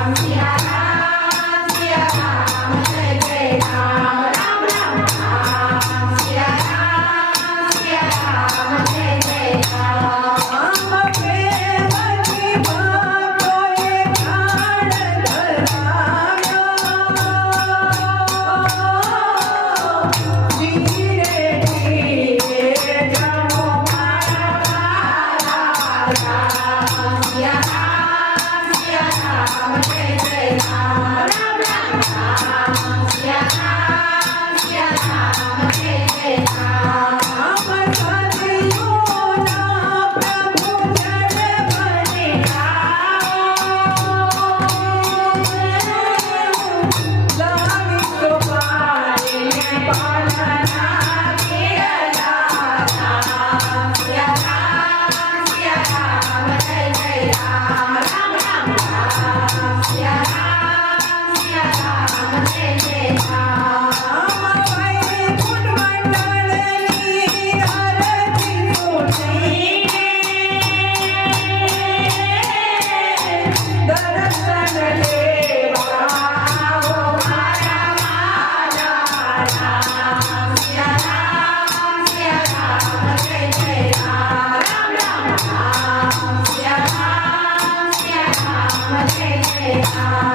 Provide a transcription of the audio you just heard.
Happy, happy. Yeah. Uh -huh.